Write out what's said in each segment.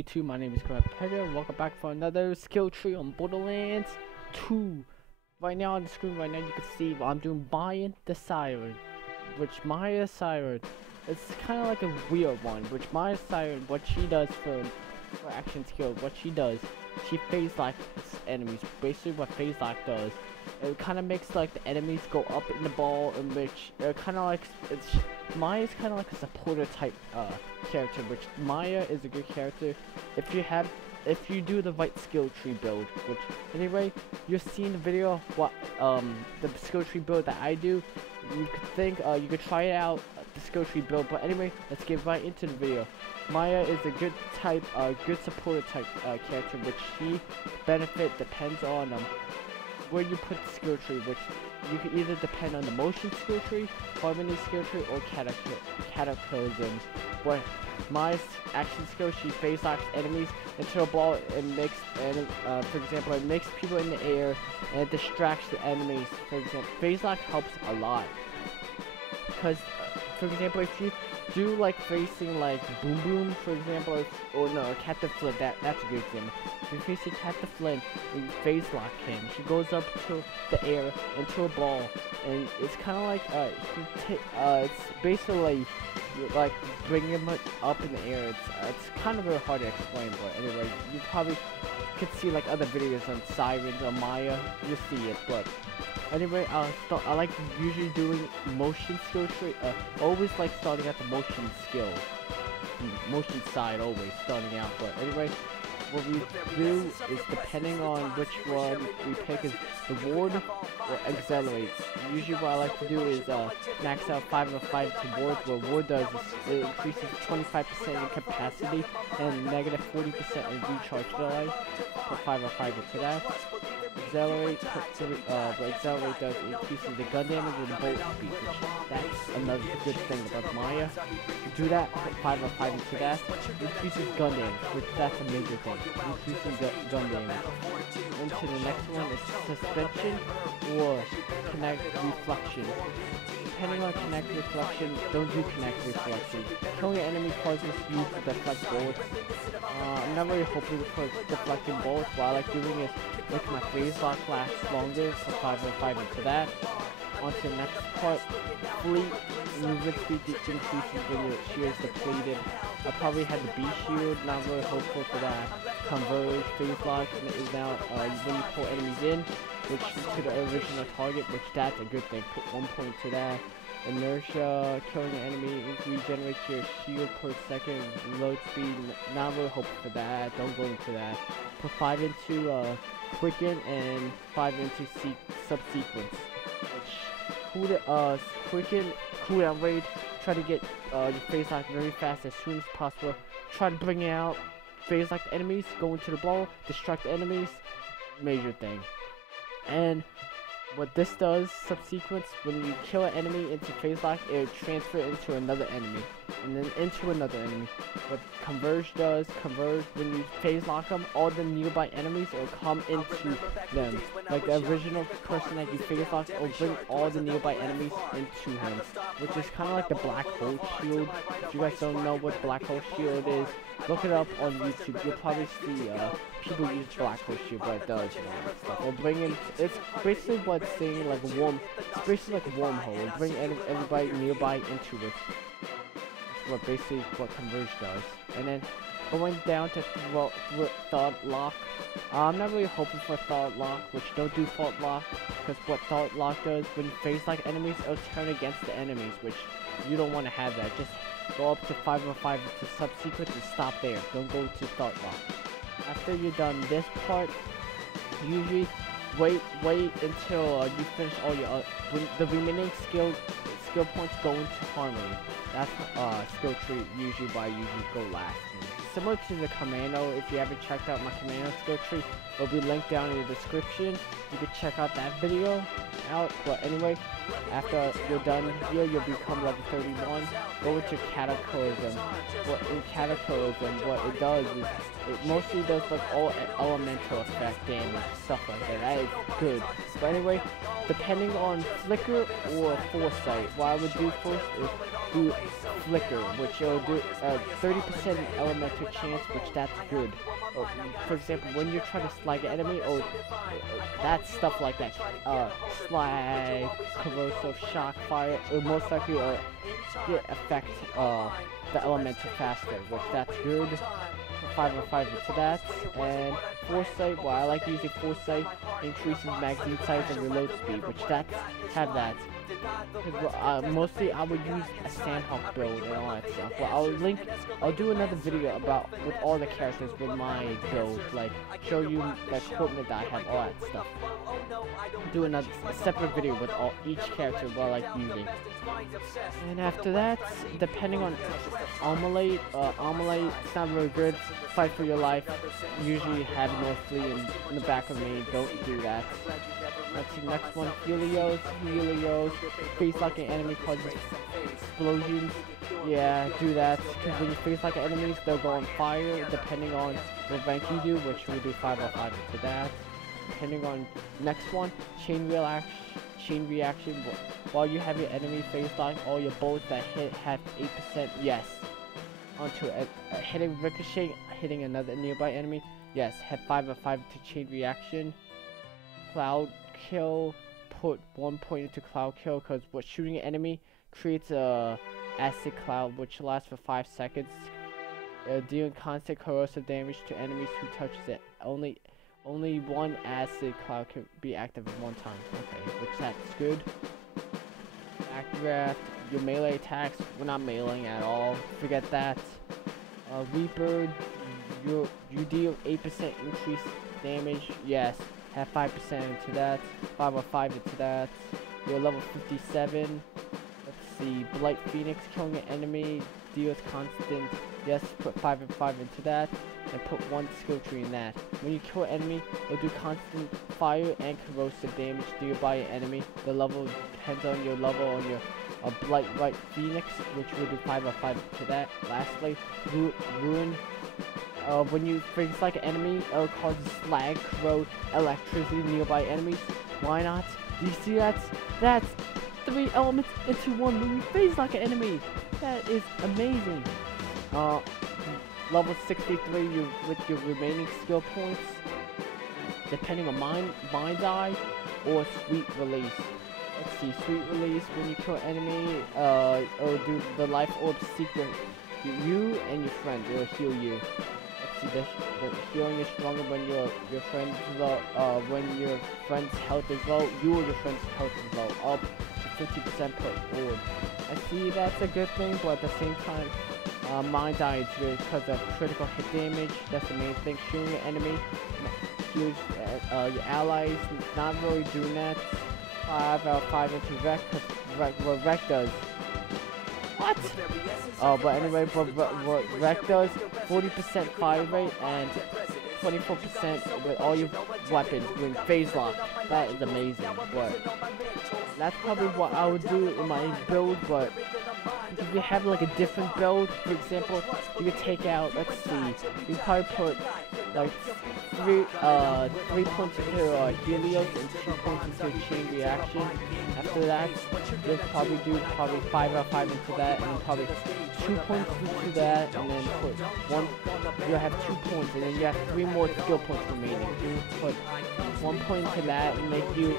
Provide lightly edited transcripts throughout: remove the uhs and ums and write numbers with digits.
YouTube, my name is Pega and welcome back for another skill tree on Borderlands 2. Right now on the screen you can see I'm doing Maya the Siren, which Maya Siren, it's kind of like a weird one, which Maya Siren, what she does for action skill, she phase locks enemies. Basically what phase lock does, it kind of makes like the enemies go up in the ball, in which kind of like Maya's kind of like a supporter type character, which Maya is a good character if you do the right skill tree build. Which anyway, you're seeing the video of what the skill tree build that I do. You could think you could try it out, the skill tree build, but anyway, let's get right into the video. Maya is a good type, good supporter type character, which she benefit depends on where you put the skill tree, which you can either depend on the motion skill tree, harmony skill tree, or cataclysm. But Maya's action skill, she phase locks enemies into a ball and makes, for example, it makes people in the air and it distracts the enemies. For example, phase lock helps a lot because, for example, if you do like facing like Boom Boom, for example, or no, Captain Flint, that's a good example. If you're facing Captain Flint and you phase lock him, he goes up to the air into a ball, and it's kind of like it's basically like bringing him up in the air. It's kind of very hard to explain, but anyway, you probably could see like other videos on Sirens or Maya, you'll see it. But anyway, I like usually doing motion skill tree. Always like starting at the motion side, always starting out. But anyway, what we do is, depending on which one we pick, is the ward or accelerate. Usually what I like to do is max out 5 of 5 to ward. What ward does is it increases 25% in capacity and negative 40% in recharge delay. Put 5 of 5 into that. Accelerate, what accelerate does increases the gun damage and the bolt speed, which that's another good thing about Maya. To do that, put 5 of 5 into that. Increases gun damage, which that's a major thing. Increasing gun damage. Into the next one is suspension or connect reflection. Depending on connect reflection, don't do connect reflection. Killing an enemy causes you to deflect bullets. I'm not really hoping for deflecting bullets. What I like doing is making my phase lock last longer, so 5 and 5 into that. On to the next part, fleet movement speed increases when your shield is depleted. I probably had the B shield, not really hopeful for that. Converge, phase lock is now when you pull enemies in, which to the original target, which that's a good thing. Put 1 point to that. Inertia, killing an enemy regenerates your shield per second. Reload speed, not really hoping for that. Don't go into that. Put 5 into quicken and 5 into subsequence. Quicken, cooldown rate. Try to get your phase lock very fast as soon as possible. Try to bring it out. Phase lock the enemies, go into the ball, distract the enemies. Major thing. And what this does, subsequence, when you kill an enemy into phase lock, it transfers into another enemy, and then into another enemy. What converge does, when you phase lock them, all the nearby enemies will come into them. Like the original person that you phase lock will bring all the nearby enemies into him, which is kind of like the black hole shield. If you guys don't know what black hole shield is, look it up on YouTube. You'll probably see people use black hole shield, but it does, you know, that stuff. Or bring in, it's basically what's saying like a it's basically like a wormhole. Bring everybody nearby into it. That's what Converge does. And then going down to Thought Lock. I'm not really hoping for Thought Lock, which don't do Thought Lock, because what Thought Lock does, when you phase lock enemies, it'll turn against the enemies, which you don't want to have that. Just go up to 5 of 5 to subsequent and stop there. Don't go to Thought Lock. After you're done this part, usually wait until you finish all your when the remaining skill points go into harmony. That's skill tree usually why I usually go last. Similar to the commando, if you haven't checked out my commando skill tree, it'll be linked down in the description. You can check out that video out. But anyway, after you're done here, you'll become level 31. Go into Cataclysm. In Cataclysm, what it does is it mostly does like all elemental effect damage, stuff like that. That is good. But anyway, depending on Flicker or Foresight, what I would do first is do flicker, which will do 30% elemental chance, which that's good. Or, for example, when you're trying to slag an enemy, or that's stuff like that. Slag, corrosive, shock, fire, or most likely affect the elemental faster, which that's good. 5 or 5 into that, and foresight. Well, I like using foresight, increases magazine size and reload speed, which have that. Mostly I would use a Sandhawk build and all that stuff. Well, I'll do another video about with all the characters with my build, like show you the equipment that I have, all that stuff. Do a separate video with each character while like using. And after that, depending on Armalite, it's not very good. Fight for your life. Usually have no flee in the back of me. Don't do that. Let's see, next one, Helios. Face like an enemy causes explosions. Yeah, do that. Because when you face like enemies, they'll go on fire, depending on what rank you do, which we do 5 or 5 into that. Depending on next one, chain reaction. While you have your enemy face lock, all your bullets that hit have 8%, yes. Onto a hitting ricochet, hitting another nearby enemy, yes. Have 5 or 5 to chain reaction. Cloud kill, put 1 point into cloud kill, because what shooting an enemy creates a acid cloud which lasts for 5 seconds, dealing constant corrosive damage to enemies who touches it. Only one acid cloud can be active at one time. Okay, which that's good. Backdraft, your melee attacks, we're not meleeing at all, forget that. Reaper, you deal 8% increased damage, yes. Have 5% into that, 5 or 5 into that. You're level 57. Let's see, Blight Phoenix, killing an enemy, deals constant, yes, put 5 and 5 into that, and put 1 skill tree in that. When you kill an enemy, it'll do constant fire and corrosive damage dealt by an enemy. The level depends on your level on your Blight Phoenix, which will do 5 or 5 into that. Lastly, Ruin. When you face like an enemy, it'll cause slag, corrode, electricity nearby enemies. Why not? Do you see that? That's 3 elements into 1 when you face like an enemy. That is amazing. Level 63, with your remaining skill points, depending on Mind's Eye or Sweet Release. Let's see, Sweet Release, when you kill an enemy, it'll do the Life Orb Secret. You and your friends, it'll heal you. Let's see, the healing is stronger when your friend's low, when your friend's health is low, you or your friend's health is low, up to 50% per orb. I see that's a good thing, but at the same time, Mind's Eye is good because of critical hit damage. That's the main thing. Shooting an enemy, heals your allies, not really doing that. 5 out of 5 into Wreck, because what Wreck does. What? But anyway, what Wreck does, 40% fire rate and 24% with all your weapons doing phase lock. That is amazing. But that's probably what I would do in my build. But if you have like a different build, for example, you could take out, let's see, you probably put like 3 points into Helios and 2 points into chain reaction. After that, you'll probably do 5 out of 5 into that, and then probably 2 points into that, and then put 1. You'll have 2 points, and then you have 3 more skill points remaining. You put 1 point into that and make you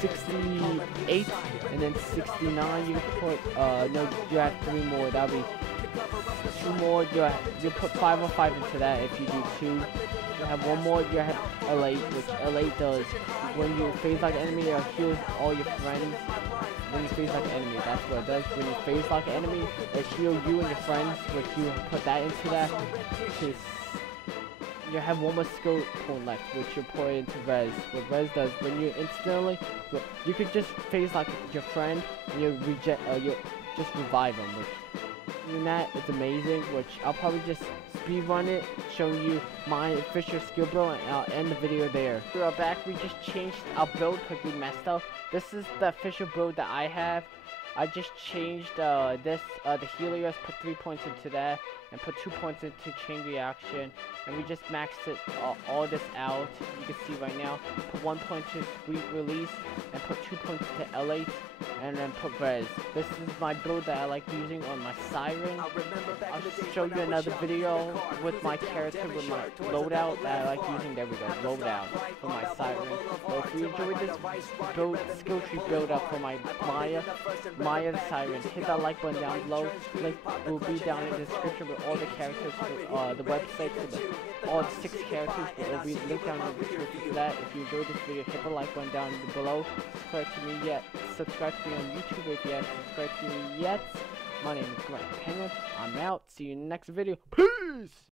68, and then 69. You put no, you have 3 more. That'll be 2 more. You put 5 or 5 into that if you do 2. You have 1 more. You have Elate, which Elate does when you face like an enemy, it heals all your friends. When you face like an enemy, that's what it does. When you face like an enemy, it heals you and your friends, which you put that into that. You have 1 more skill point left, which you put into Res. What Res does, when you instantly, you could just face like your friend, and you just revive them, which doing that is amazing, which I'll probably just speedrun it, showing you my official skill build, and I'll end the video there. We are back. We just changed our build because we messed up. This is the official build that I have. I just changed the Helios, put 3 points into that, and put 2 points into chain reaction, and we just maxed it all this out. You can see right now, put 1 point to sweet release, and put 2 points to L8, and then put res. This is my build that I like using on my Siren. I'll show you another video with my character with my loadout that I like using. There we go, loadout for my Siren. So if you enjoyed this skill tree build up for my Maya the Siren, hit that like button down below. Link will be down in the description with all the characters for the website for all 6 characters. It will be linked down in the description for that. If you enjoyed this video, hit the like button down below. Subscribe to me on YouTube if you haven't subscribed to me yet. My name is Penguin. I'm out. See you in the next video. Peace!